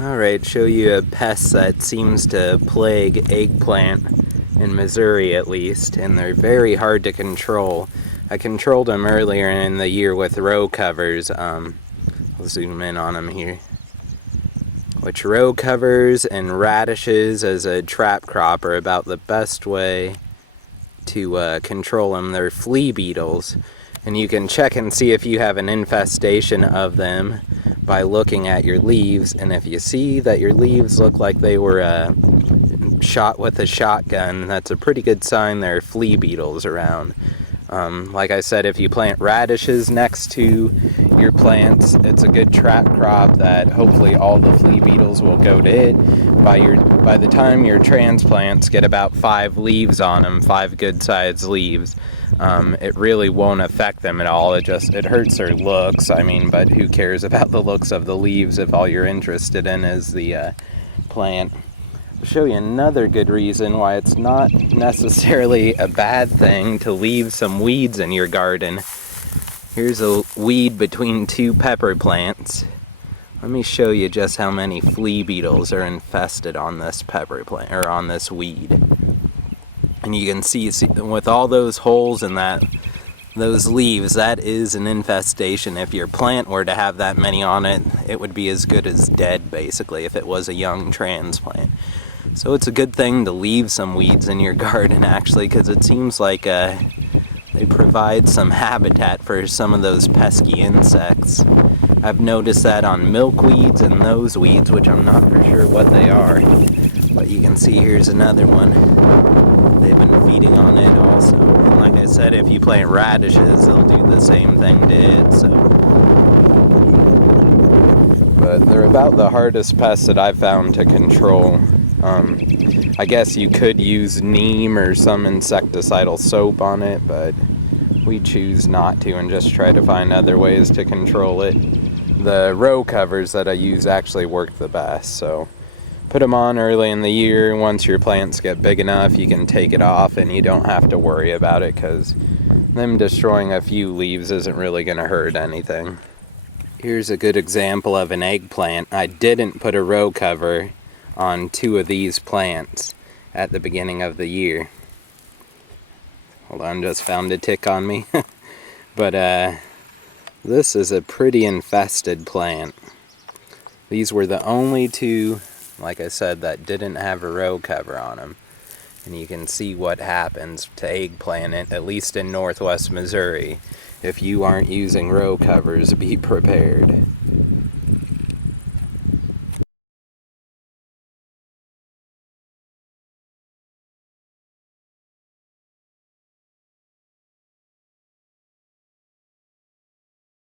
Alright, show you a pest that seems to plague eggplant in Missouri at least, and they're very hard to control. I controlled them earlier in the year with row covers. I'll zoom in on them here. Which row covers and radishes as a trap crop are about the best way to control them. They're flea beetles, and you can check and see if you have an infestation of them by looking at your leaves, and if you see that your leaves look like they were shot with a shotgun, that's a pretty good sign there are flea beetles around. Like I said, if you plant radishes next to your plants, it's a good trap crop that hopefully all the flea beetles will go to it. By the time your transplants get about 5 leaves on them, 5 good sized leaves, it really won't affect them at all. It hurts their looks, but who cares about the looks of the leaves if all you're interested in is the plant. I'll show you another good reason why it's not necessarily a bad thing to leave some weeds in your garden. Here's a weed between 2 pepper plants. Let me show you just how many flea beetles are infested on this pepper plant, or on this weed. And you can see with all those holes in those leaves, that is an infestation. If your plant were to have that many on it, it would be as good as dead, basically, if it was a young transplant. So it's a good thing to leave some weeds in your garden, actually, because it seems like they provide some habitat for some of those pesky insects. I've noticed that on milkweeds and those weeds, which I'm not for sure what they are. But you can see here's another one. They've been feeding on it also. And like I said, if you plant radishes, they'll do the same thing to it. So, but they're about the hardest pests that I've found to control. I guess you could use neem or some insecticidal soap on it, but we choose not to and just try to find other ways to control it. The row covers that I use actually work the best, so put them on early in the year. Once your plants get big enough, you can take it off and you don't have to worry about it, because them destroying a few leaves isn't really going to hurt anything. Here's a good example of an eggplant. I didn't put a row cover on 2 of these plants at the beginning of the year. Hold on, just found a tick on me. But this is a pretty infested plant. These were the only 2, like I said, that didn't have a row cover on them. And you can see what happens to eggplant, at least in northwest Missouri. If you aren't using row covers, be prepared.